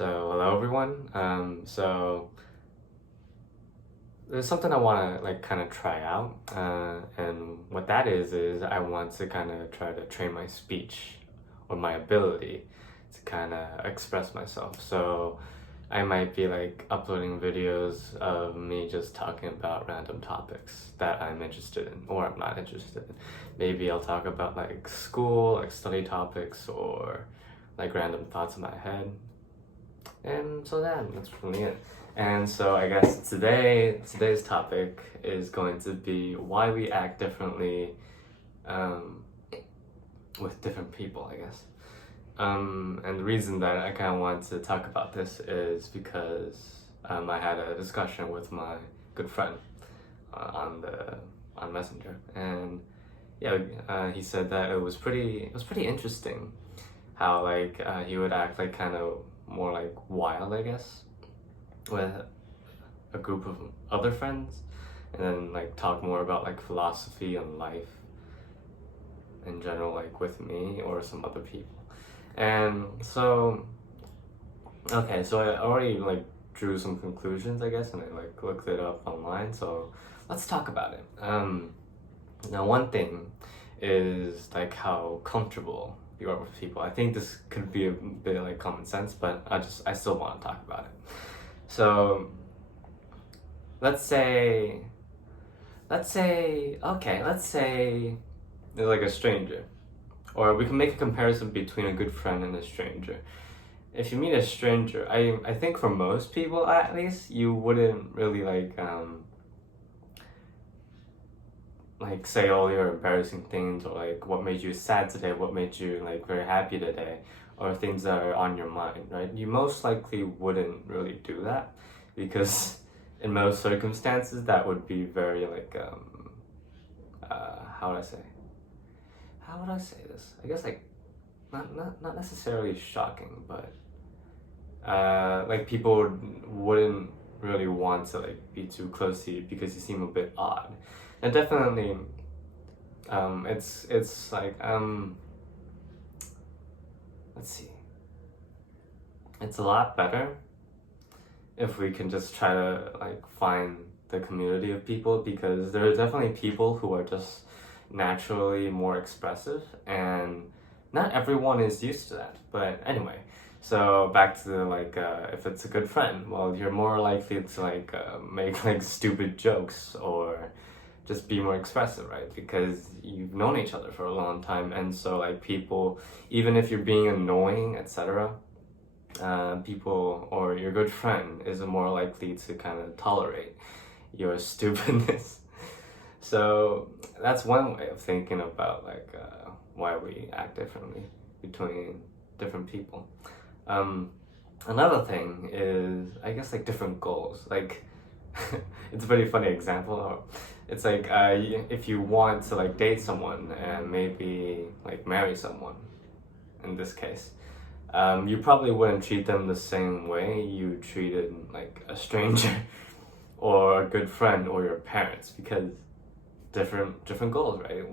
So hello everyone. There's something I want to like kind of try out, and what that is I want to kind of try to train my speech or my ability to kind of express myself. So I might be like uploading videos of me just talking about random topics that I'm interested in or I'm not interested in. Maybe I'll talk about like school, like study topics, or like random thoughts in my head. And so that's really it. And so I guess today's topic is going to be why we act differently um, with different people, I guess. And the reason that I kind of want to talk about this is because I had a discussion with my good friend on Messenger, and yeah, he said that it was pretty interesting how like he would act like kind of more like wild, I guess, with a group of other friends, and then like talk more about like philosophy and life in general, like with me or some other people. And so, okay, so I already like drew some conclusions, I guess, and I like looked it up online. So let's talk about it. Now, one thing is like how comfortable you are with people. I think this could be a bit like common sense, but I still want to talk about it. So let's say, let's say they're like a stranger, or we can make a comparison between a good friend and a stranger. If you meet a stranger, I think for most people at least, you wouldn't really like say all your embarrassing things, or like what made you sad today, what made you like very happy today, or things that are on your mind, right? You most likely wouldn't really do that because in most circumstances that would be very like how would I say? How would I say this? I guess like not necessarily shocking, but like people wouldn't really want to like be too close to you because you seem a bit odd. And definitely, it's like let's see, it's a lot better if we can just try to like find the community of people, because there are definitely people who are just naturally more expressive, and not everyone is used to that. But anyway, so back to like if it's a good friend, well, you're more likely to like make like stupid jokes or just be more expressive, right? Because you've known each other for a long time, and so like people, even if you're being annoying, etc., people or your good friend is more likely to kind of tolerate your stupidness. So that's one way of thinking about like why we act differently between different people. Um, Another thing is, I guess, like different goals. Like, it's a pretty funny example. It's like if you want to like date someone and maybe like marry someone, in this case, you probably wouldn't treat them the same way you treated like a stranger or a good friend or your parents, because different goals, right?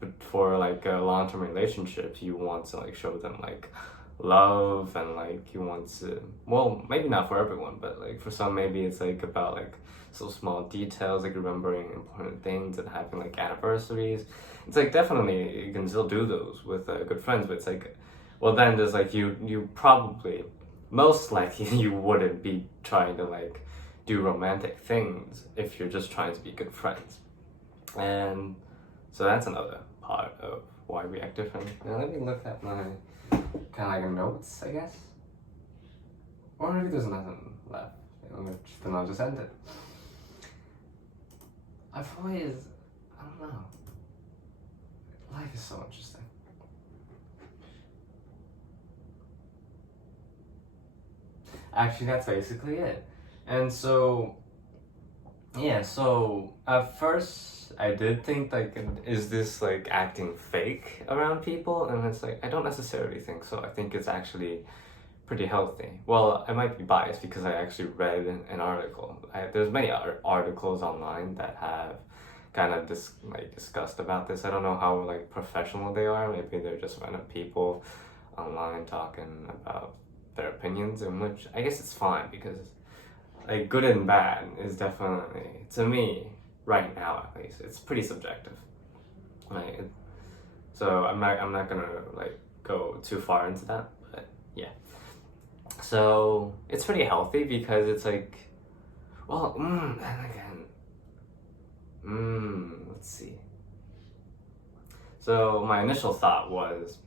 But for like a long-term relationship, you want to like show them like love, and like you want to, well, maybe not for everyone, but like for some, maybe it's like about like so small details, like remembering important things and having like anniversaries. It's like definitely you can still do those with good friends, but it's like, well, then there's like you probably, most likely you wouldn't be trying to like do romantic things if you're just trying to be good friends. And so that's another part of why we act differently. Now let me look at my kind of like notes, I guess. Or maybe there's nothing left, which then I'll just end it. I've always, I don't know. Life is so interesting. Actually, that's basically it. And so, yeah, so at first I did think like, is this like acting fake around people? And it's like, I don't necessarily think so. I think it's actually pretty healthy. Well, I might be biased because I actually read an article. There's many articles online that have kind of discussed about this. I don't know how like professional they are. Maybe they're just random people online talking about their opinions, in which I guess it's fine because like good and bad is definitely, to me, right now at least, it's pretty subjective. Like, so I'm not gonna like go too far into that, but yeah. So it's pretty healthy because it's like, well, and again, let's see. So my initial thought was,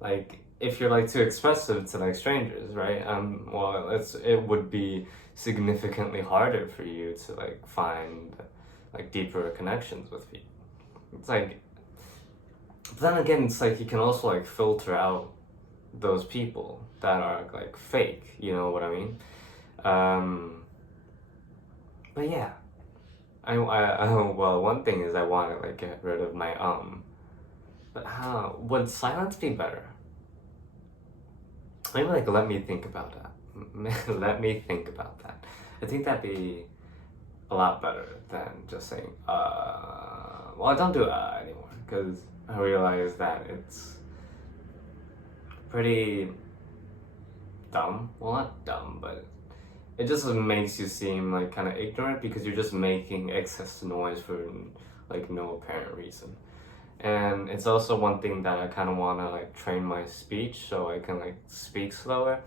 like, if you're like too expressive to like strangers, right? Well, it would be significantly harder for you to like find like deeper connections with people. It's like, but then again, it's like you can also like filter out those people that are like fake. You know what I mean? But yeah, well, one thing is I want to like get rid of my but how would silence be better? Maybe like let me think about that. Let me think about that. I think that'd be a lot better than just saying well, I don't do anymore because I realize that it's pretty dumb. Well, not dumb, but it just makes you seem like kind of ignorant because you're just making excess noise for like no apparent reason. And it's also one thing that I kind of want to like train my speech so I can like speak slower.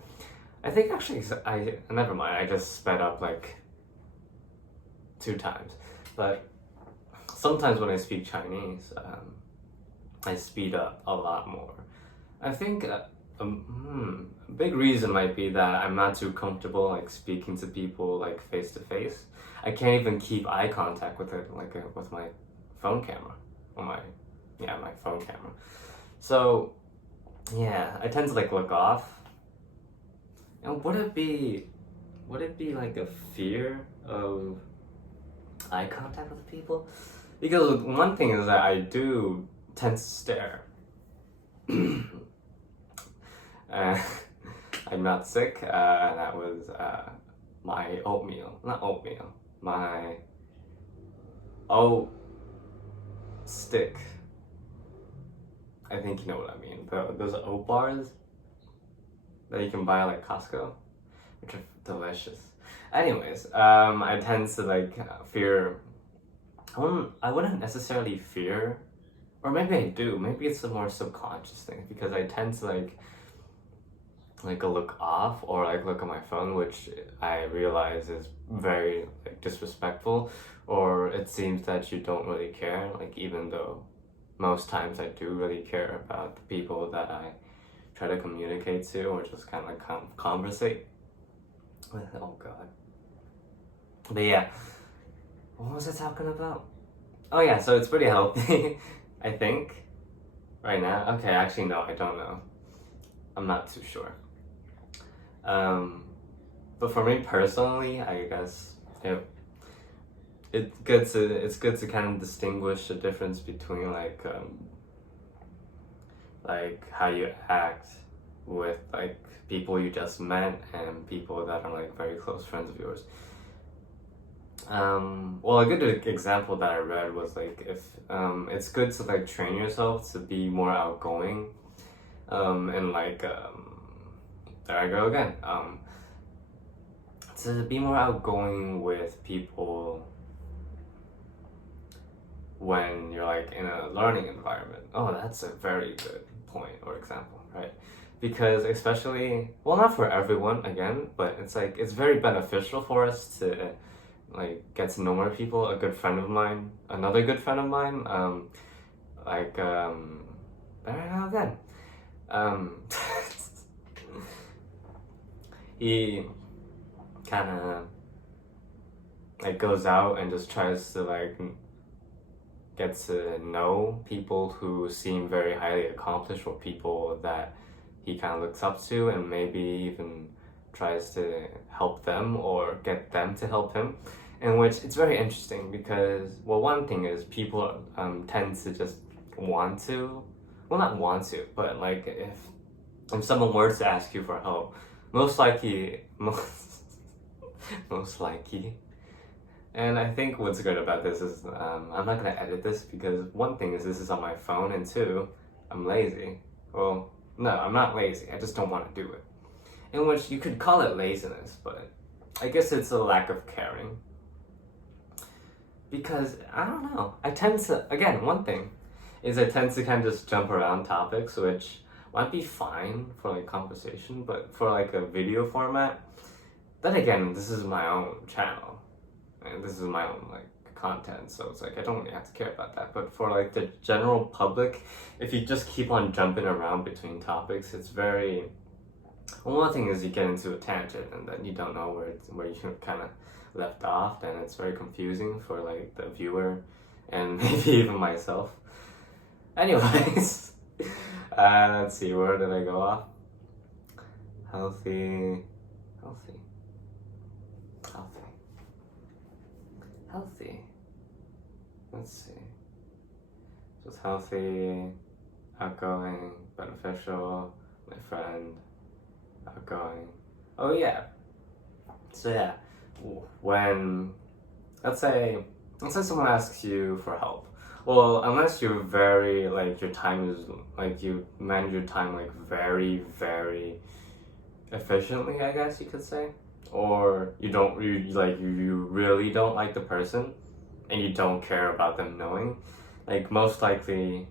I think actually never mind, I just sped up like 2 times. But sometimes when I speak Chinese, I speed up a lot more. I think a big reason might be that I'm not too comfortable like speaking to people like face to face. I can't even keep eye contact with it like with my phone camera or my phone camera. So yeah, I tend to like look off. And would it be like a fear of eye contact with people? Because one thing is that I do tend to stare. I'm not sick. That was my oatmeal. Not oatmeal. My oat stick. I think you know what I mean. Those oat bars that you can buy at like Costco, which are delicious. Anyways, I tend to like fear. I wouldn't necessarily fear, or maybe I do. Maybe it's a more subconscious thing because I tend to like look off or like look at my phone, which I realize is very like disrespectful, or it seems that you don't really care, like even though most times I do really care about the people that I try to communicate to or just kind of like conversate with. Oh god. But yeah, what was I talking about? Oh yeah, so it's pretty healthy. I think right now. Okay, actually no, I don't know. I'm not too sure. But for me personally, I guess it's good to kind of distinguish the difference between like how you act with like people you just met and people that are like very close friends of yours. Well, a good example that I read was like if it's good to like train yourself to be more outgoing, and like there I go again. To be more outgoing with people when you're like in a learning environment. Oh, that's a very good point or example, right? Because especially, well, not for everyone again, but it's like it's very beneficial for us to like get to know more people. A good friend of mine, another good friend of mine, there I go again. He kind of like goes out and just tries to like get to know people who seem very highly accomplished or people that he kind of looks up to, and maybe even tries to help them or get them to help him. In which it's very interesting because, well, one thing is people tend to just want to, well, not want to, but like if someone were to ask you for help, most likely, and I think what's good about this is I'm not gonna edit this because one thing is this is on my phone, and two, I'm lazy. Well, no, I'm not lazy. I just don't want to do it. in which you could call it laziness, but I guess it's a lack of caring. Because, I don't know, I tend to, again, one thing is I tend to kind of just jump around topics, which might be fine for like conversation, but for like a video format, then again, this is my own channel, and this is my own like content, so it's like I don't really have to care about that. But for like the general public, if you just keep on jumping around between topics, it's very, well, one thing is you get into a tangent and then you don't know where you kind of left off, then it's very confusing for like the viewer and maybe even myself. Anyways, let's see, where did I go off? Healthy. Let's see. So it's healthy, outgoing, beneficial, my friend, outgoing. Oh yeah. So yeah, when let's say someone asks you for help. Well, unless you're very like your time is like you manage your time like very, very efficiently, I guess you could say, or you really don't like the person and you don't care about them knowing, like most likely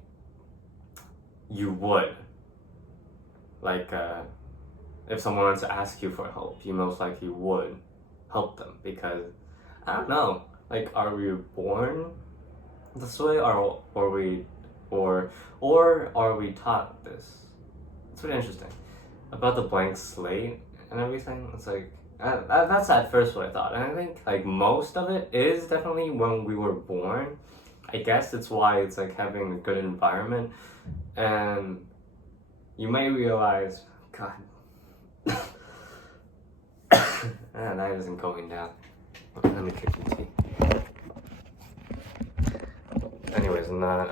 you would like if someone wants to ask you for help, you most likely would help them, because I don't know, like, are we born this way, or are we taught this? It's really interesting about the blank slate and everything. It's like that's at first what I thought, and I think like most of it is definitely when we were born. I guess it's why it's like having a good environment, and you may realize, God, that isn't going down. Let me kick the tea. Anyways, not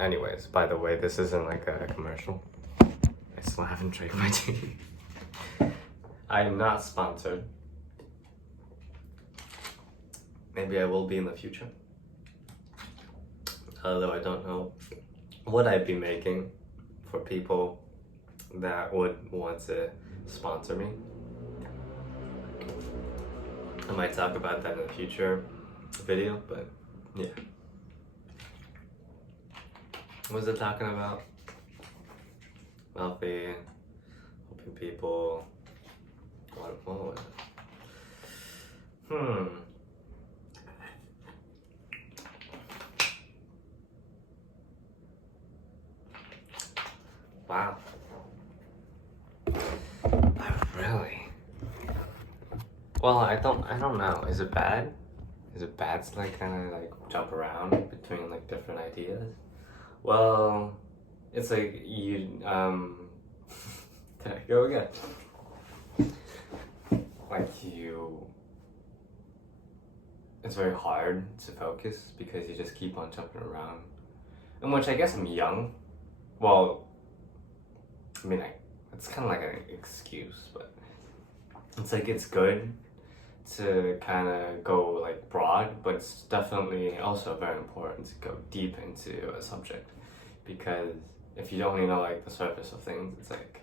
anyways, by the way, this isn't like a commercial. I still haven't drank my tea. I am not sponsored. Maybe I will be in the future. Although I don't know what I'd be making for people that would want to sponsor me. I might talk about that in a future video, but yeah. What was it talking about? Wealthy, helping people. What was it? Wow. Really? Well, I don't know. Is it bad? Is it bad to like kind of like jump around between like different ideas? Well, it's like you there I go again. Like it's very hard to focus because you just keep on jumping around. In which I guess I'm young. Well, I mean, it's kind of like an excuse, but it's like it's good to kind of go like broad, but it's definitely also very important to go deep into a subject, because if you only know like the surface of things, it's like,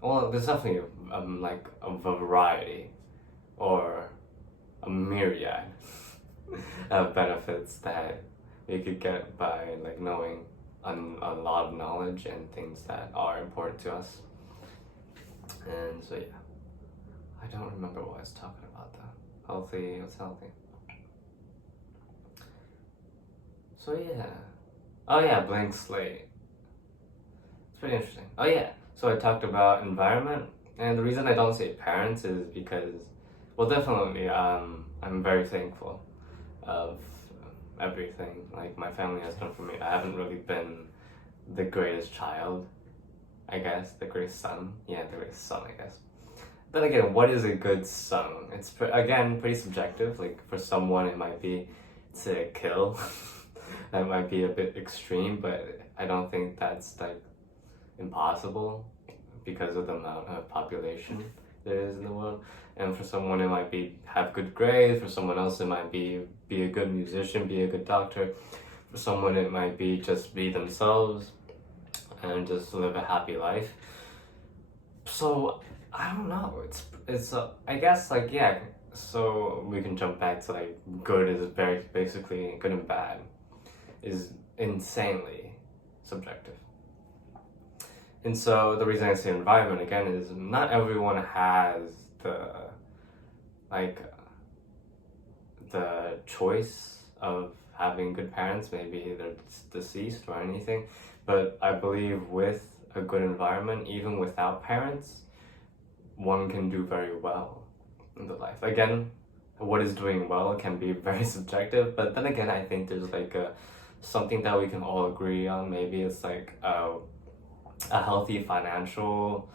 well, there's definitely like a variety or a myriad of benefits that you could get by like knowing a lot of knowledge and things that are important to us. And so yeah, I don't remember what I was talking about though. Healthy, what's healthy? So yeah. Oh yeah, blank slate. It's pretty interesting. Oh yeah, so I talked about environment, and the reason I don't say parents is because, well, definitely I'm very thankful of everything like my family has done for me. I haven't really been the greatest child, I guess, the greatest son. Yeah, the greatest son, I guess. Then again, what is a good son? It's again pretty subjective. Like for someone it might be to kill. That might be a bit extreme, but I don't think that's like impossible because of the amount of population there is in the world. And for someone it might be have good grades, for someone else it might be a good musician, be a good doctor. For someone it might be just be themselves and just live a happy life. So I don't know. It's I guess like yeah. So we can jump back to like good is very basically good and bad is insanely subjective. And so the reason I say environment again is not everyone has the like the choice of having good parents. Maybe they're deceased or anything, but I believe with a good environment, even without parents, one can do very well in the life. Again, what is doing well can be very subjective, but then again, I think there's like something that we can all agree on. Maybe it's like a healthy financial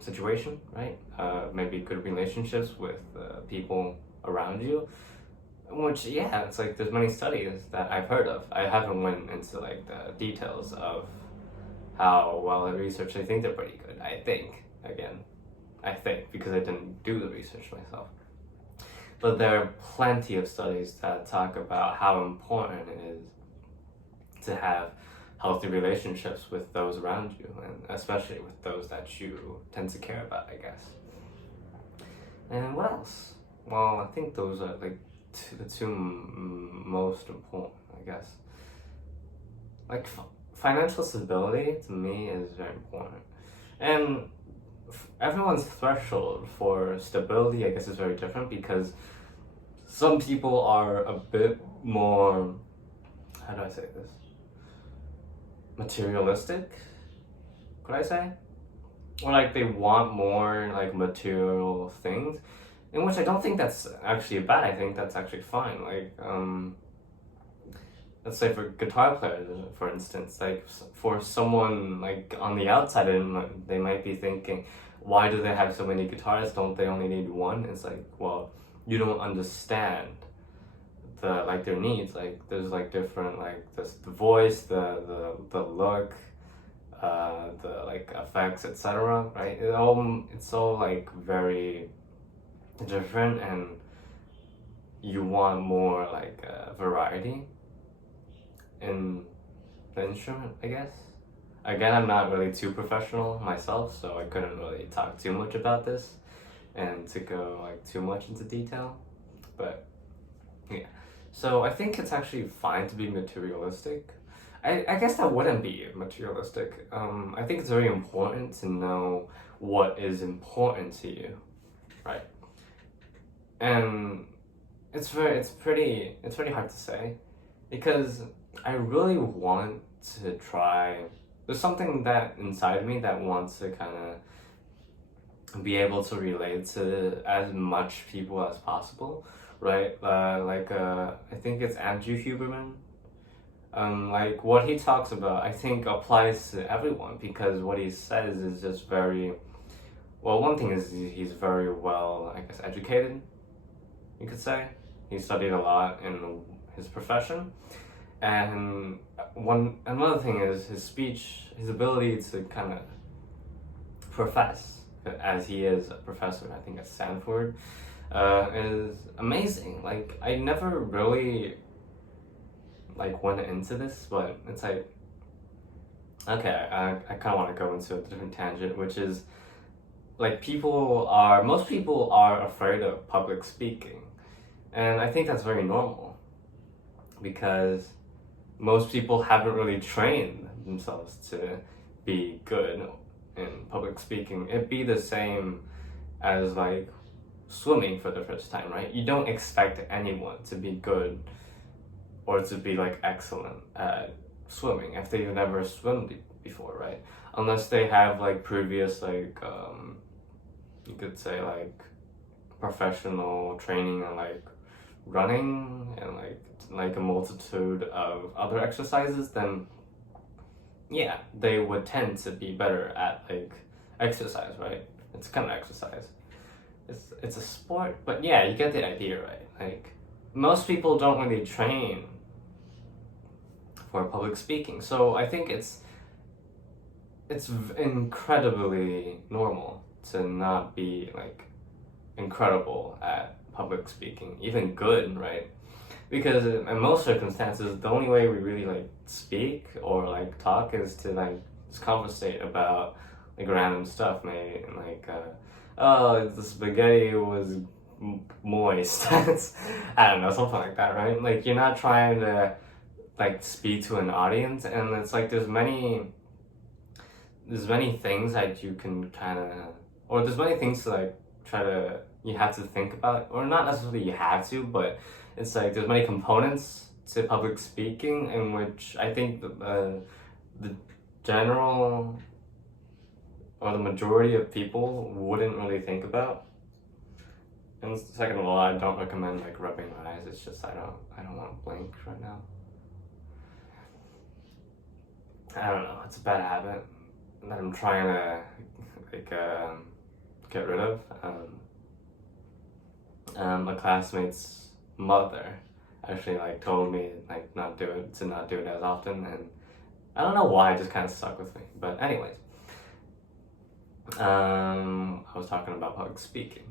situation, right? Maybe good relationships with people around you. Which yeah, it's like there's many studies that I've heard of. I haven't went into like the details of how well I researched. I think they're pretty good. I think again, I think because I didn't do the research myself. But there are plenty of studies that talk about how important it is to have healthy relationships with those around you, and especially with those that you tend to care about, I guess. And what else? Well, I think those are like the two most important, I guess. Like financial stability to me is very important, and everyone's threshold for stability, I guess, is very different because some people are a bit more, how do I say this? Materialistic, could I say? Or like they want more like material things, in which I don't think that's actually bad. I think that's actually fine. Like, let's say for guitar players, for instance, like for someone like on the outside, they might be thinking, why do they have so many guitars? Don't they only need one? It's like, well, you don't understand their needs. Like there's like different like the voice, the look, the like effects, etc. Right? It's all like very different, and you want more like variety in the instrument, I guess. Again, I'm not really too professional myself, so I couldn't really talk too much about this and to go like too much into detail. But yeah, so I think it's actually fine to be materialistic. I guess that wouldn't be materialistic. I think it's very important to know what is important to you, right? And it's pretty hard to say because I really want to try. There's something that inside me that wants to kind of be able to relate to as much people as possible, right? I think it's Andrew Huberman. Like what he talks about, I think applies to everyone because what he says is just very well. One thing is he's very well, I guess, educated. You could say he studied a lot in his profession, and another thing is his speech, his ability to kind of profess, as he is a professor, I think at Stanford, is amazing. Like I never really like went into this, but it's like okay, I kind of want to go into a different tangent, which is like most people are afraid of public speaking, and I think that's very normal because most people haven't really trained themselves to be good in public speaking. It'd be the same as like swimming for the first time, right? You don't expect anyone to be good or to be like excellent at swimming if they've never swum before, right? Unless they have like previous like you could say like professional training and like running and like a multitude of other exercises, then yeah, they would tend to be better at like exercise, right? It's kind of exercise. It's a sport, but yeah, you get the idea, right? Like most people don't really train for public speaking, so I think it's incredibly normal to not be like incredible at public speaking, even good, right? Because in most circumstances, the only way we really like speak or like talk is to like just conversate about like random stuff, maybe like oh, the spaghetti was moist. I don't know, something like that, right? Like you're not trying to like speak to an audience, and it's like there's many things that you can kind of, or there's many things to like try to, you have to think about, or not necessarily you have to, but it's like there's many components to public speaking in which I think the general or the majority of people wouldn't really think about. And second of all, I don't recommend like rubbing my eyes. It's just I don't want to blink right now. I don't know. It's a bad habit that I'm trying to like get rid of. A classmate's mother actually like told me like not do it as often, and I don't know why, it just kind of stuck with me. But anyways, I was talking about public speaking.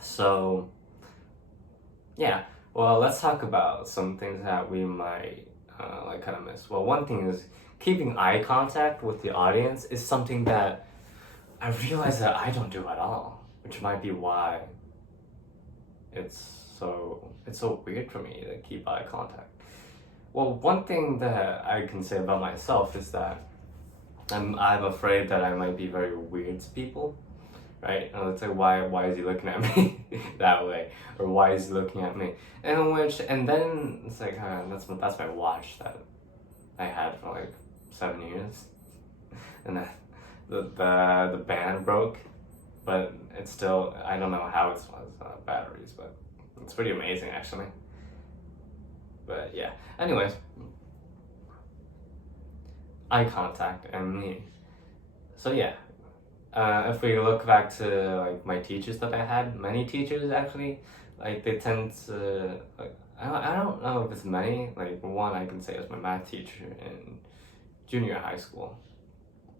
So yeah, well, let's talk about some things that we might like kind of miss. Well, one thing is keeping eye contact with the audience is something that I realize that I don't do at all, which might be why it's so weird for me to keep eye contact. Well, one thing that I can say about myself is that I'm afraid that I might be very weird to people, right? And let's say why is he looking at me that way, or why is he looking at me? And then it's like that's my watch that I had for like 7 years, and then the band broke, but it's still, I don't know how it was batteries, but it's pretty amazing actually. But yeah, anyways, eye contact and me. So yeah, if we look back to like my teachers that I had, many teachers actually, like they tend to like, I don't know if it's many, like one I can say is my math teacher in junior high school.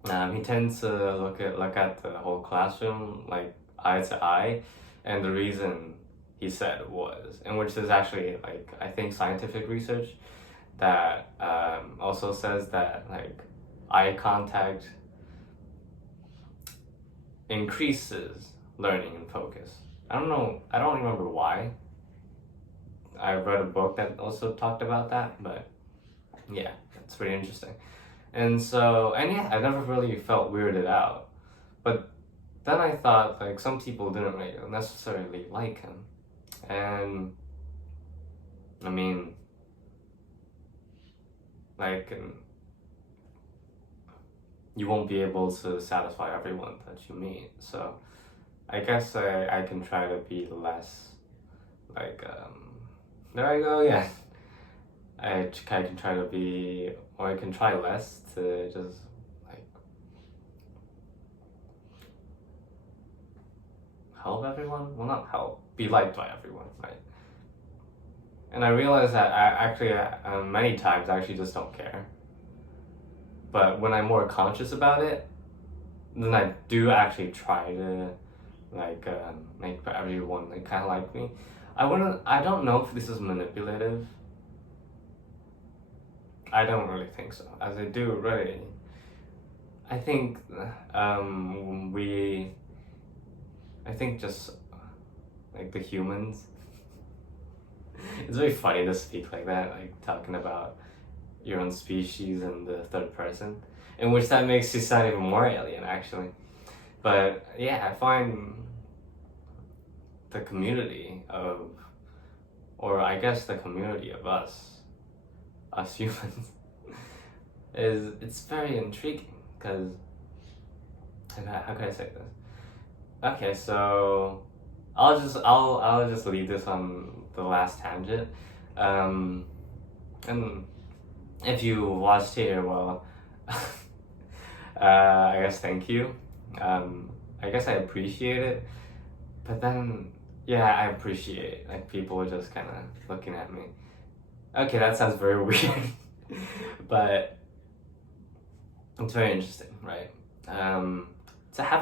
He tends to look at the whole classroom like eye to eye, and the reason he said was, and which is actually like I think scientific research that also says that like eye contact increases learning and focus. I don't know, I don't remember why. I read a book that also talked about that, but yeah, it's pretty interesting. And so, and yeah, I never really felt weirded out. But then I thought like some people didn't really necessarily like him. And I mean, like, you won't be able to satisfy everyone that you meet. So I guess I can try to be less like, there I go, yeah. I can try to be, or I can try less to just like help everyone. Well, not help, be liked by everyone, right? And I realized that I actually, many times I actually just don't care. But when I'm more conscious about it, then I do actually try to like make everyone like kind of like me. I don't know if this is manipulative. I don't really think so, as I do really. I think I think just like the humans. It's very funny to speak like that, like talking about your own species in the third person, in which that makes you sound even more alien actually. But yeah, I find the community of, or I guess the community of us humans, it's very intriguing because how can I say this? Okay, so I'll just leave this on the last tangent, and if you watched here, well, I guess thank you. I guess I appreciate it, but then yeah, I appreciate like people just kind of looking at me. Okay, that sounds very weird, but it's very interesting, right? To have